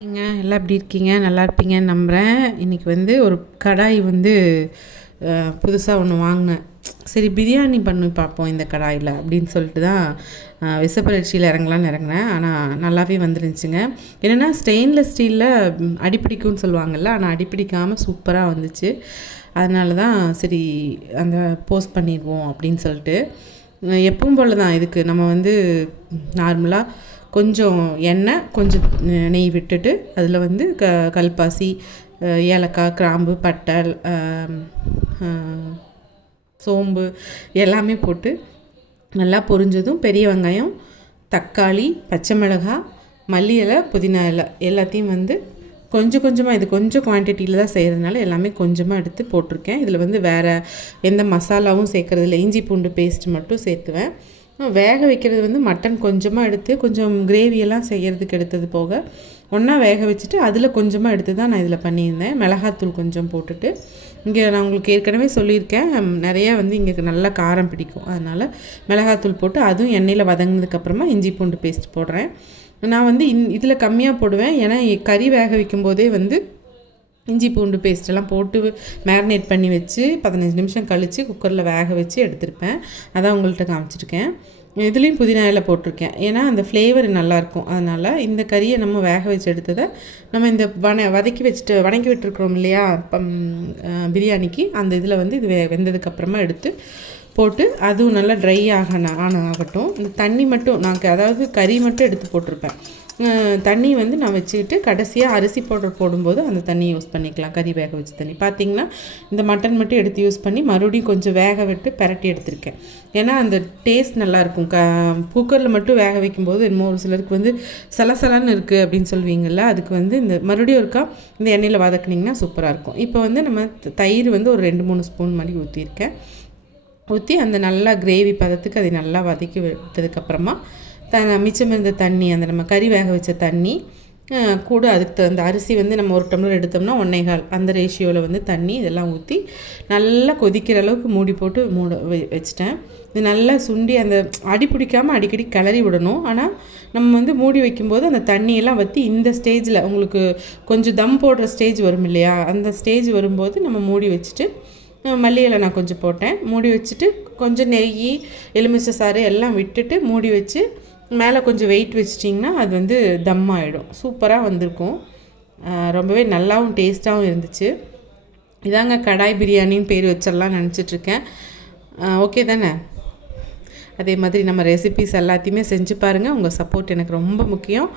எல்லாம் எப்படி இருக்கீங்க? நல்லா இருப்பீங்கன்னு நம்புகிறேன். இன்றைக்கி வந்து ஒரு கடாய் வந்து புதுசாக ஒன்று வாங்கினேன். சரி பிரியாணி பண்ணி பார்ப்போம் இந்த கடாயில் அப்படின்னு சொல்லிட்டு தான் விசப்பரட்சியில் இறங்கலான்னு இறங்கினேன். ஆனால் நல்லாவே வந்துருந்துச்சுங்க. என்னென்னா ஸ்டெயின்லெஸ் ஸ்டீலில் அடிப்பிடிக்கும்னு சொல்லுவாங்கள்ல, ஆனால் அடிப்பிடிக்காமல் சூப்பராக வந்துச்சு. அதனால தான் சரி அந்த போஸ்ட் பண்ணிடுவோம் அப்படின்னு சொல்லிட்டு. எப்பவும் போல் தான் இதுக்கு நம்ம வந்து நார்மலாக கொஞ்சம் எண்ணெய் கொஞ்சம் நெய் விட்டுட்டு அதில் வந்து கல்பாசி, ஏலக்காய், கிராம்பு, பட்டை, சோம்பு எல்லாமே போட்டு நல்லா பொரிஞ்சதும் பெரிய வெங்காயம், தக்காளி, பச்சை மிளகாய், மல்லி இலை, புதினா இலை எல்லாத்தையும் வந்து கொஞ்சம் கொஞ்சமாக, இது கொஞ்சம் குவான்டிட்டியில் தான் செய்கிறதுனால எல்லாமே கொஞ்சமாக எடுத்து போட்டிருக்கேன். இதில் வந்து வேறு எந்த மசாலாவும் சேர்க்குறதில்ல. இஞ்சி பூண்டு பேஸ்ட் மட்டும் சேர்த்துவேன். வேக வைக்கிறது வந்து மட்டன் கொஞ்சமாக எடுத்து கொஞ்சம் கிரேவியெல்லாம் செய்கிறதுக்கு எடுத்தது போக ஒன்றா வேக வச்சுட்டு அதில் கொஞ்சமாக எடுத்து தான் நான் இதில் பண்ணியிருந்தேன். மிளகாத்தூள் கொஞ்சம் போட்டுட்டு, இங்கே நான் உங்களுக்கு ஏற்கனவே சொல்லியிருக்கேன், நிறையா வந்து இங்கே நல்லா காரம் பிடிக்கும். அதனால் மிளகாத்தூள் போட்டு அதுவும் எண்ணெயில் வதங்கினதுக்கப்புறமா இஞ்சி பூண்டு பேஸ்ட் போடுறேன். நான் வந்து இதில் கம்மியாக போடுவேன். ஏன்னா கறி வேக வைக்கும்போதே வந்து இஞ்சி பூண்டு பேஸ்ட்டெல்லாம் போட்டு மேரினேட் பண்ணி வச்சு 15 நிமிஷம் கழித்து குக்கரில் வேக வச்சு எடுத்திருப்பேன். அதான் உங்கள்கிட்ட காமிச்சிருக்கேன். இதுலேயும் புதினா இலை போட்டிருக்கேன். ஏன்னா அந்த ஃப்ளேவர் நல்லாயிருக்கும். அதனால் இந்த கறியை நம்ம வேக வச்சு எடுத்ததை நம்ம இந்த வதக்கி விட்டுருக்குறோம் இல்லையா பிரியாணிக்கு, அந்த இதில் வந்து இது வெந்ததுக்கப்புறமா எடுத்து போட்டு அதுவும் நல்லா ட்ரை ஆகட்டும். இந்த தண்ணி மட்டும் அதாவது கறி மட்டும் எடுத்து போட்டிருப்பேன். தண்ணி வந்து நான் வச்சுக்கிட்டு கடைசியாக அரிசி பவுடர் போடும்போது அந்த தண்ணி யூஸ் பண்ணிக்கலாம். கறி வேக வச்ச தண்ணி பார்த்திங்கன்னா இந்த மட்டன் மட்டும் எடுத்து யூஸ் பண்ணி மறுபடியும் கொஞ்சம் வேக விட்டு பெரட்டி எடுத்திருக்கேன். ஏன்னா அந்த டேஸ்ட் நல்லாயிருக்கும். குக்கரில் மட்டும் வேக வைக்கும்போது என்னமோ ஒரு சிலருக்கு வந்து சலசலன்னு இருக்குது அப்படின்னு சொல்லுவீங்கள்ல, அதுக்கு வந்து இந்த மறுபடியும் இருக்கா இந்த எண்ணெயில் வதக்குனிங்கன்னா சூப்பராக இருக்கும். இப்போ வந்து நம்ம தயிர் வந்து ஒரு 2-3 ஸ்பூன் மாதிரி ஊற்றிருக்கேன். ஊற்றி அந்த நல்லா கிரேவி பதத்துக்கு அதை நல்லா வதக்கி விட்டதுக்கப்புறமா மிச்சம் இருந்த தண்ணி, அந்த நம்ம கறி வேக வச்ச தண்ணி கூட அதுக்கு தகுந்த அரிசி வந்து நம்ம ஒரு டம்ளர் எடுத்தோம்னா 1.25 அந்த ரேஷியோவில் வந்து தண்ணி இதெல்லாம் ஊற்றி நல்லா கொதிக்கிற அளவுக்கு மூடி போட்டு வச்சிட்டேன். இது நல்லா சுண்டி அந்த அடி பிடிக்காமல் அடிக்கடி கிளறி விடணும். ஆனால் நம்ம வந்து மூடி வைக்கும்போது அந்த தண்ணியெல்லாம் வற்றி இந்த ஸ்டேஜில் உங்களுக்கு கொஞ்சம் தம் போடுற ஸ்டேஜ் வரும் இல்லையா, அந்த ஸ்டேஜ் வரும்போது நம்ம மூடி வச்சுட்டு மல்லி இலை நான் கொஞ்சம் போட்டேன். மூடி வச்சுட்டு கொஞ்சம் நெய், எலுமிச்சை சாறு எல்லாம் விட்டுட்டு மூடி வச்சு மேலே கொஞ்சம் வெயிட் வச்சிட்டிங்கன்னா அது வந்து தம் ஆகிடும். சூப்பராக வந்திருக்கும். ரொம்பவே நல்லாவும் டேஸ்ட்டாகவும் இருந்துச்சு. இதாங்க கடாய் பிரியாணின்னு பேர் வச்சிடலாம் நினச்சிட்ருக்கேன். ஓகே தானே? அதே மாதிரி நம்ம ரெசிபீஸ் எல்லாத்தையுமே செஞ்சு பாருங்கள். உங்கள் சப்போர்ட் எனக்கு ரொம்ப முக்கியம்.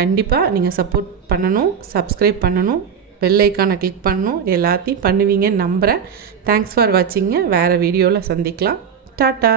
கண்டிப்பாக நீங்கள் சப்போர்ட் பண்ணணும், சப்ஸ்கிரைப் பண்ணணும், பெல் ஐக்கானை கிளிக் பண்ணணும். எல்லாத்தையும் பண்ணுவீங்கன்னு நம்புகிறேன். Thanks for வாட்சிங்க. வேறு வீடியோவில் சந்திக்கலாம். டாட்டா.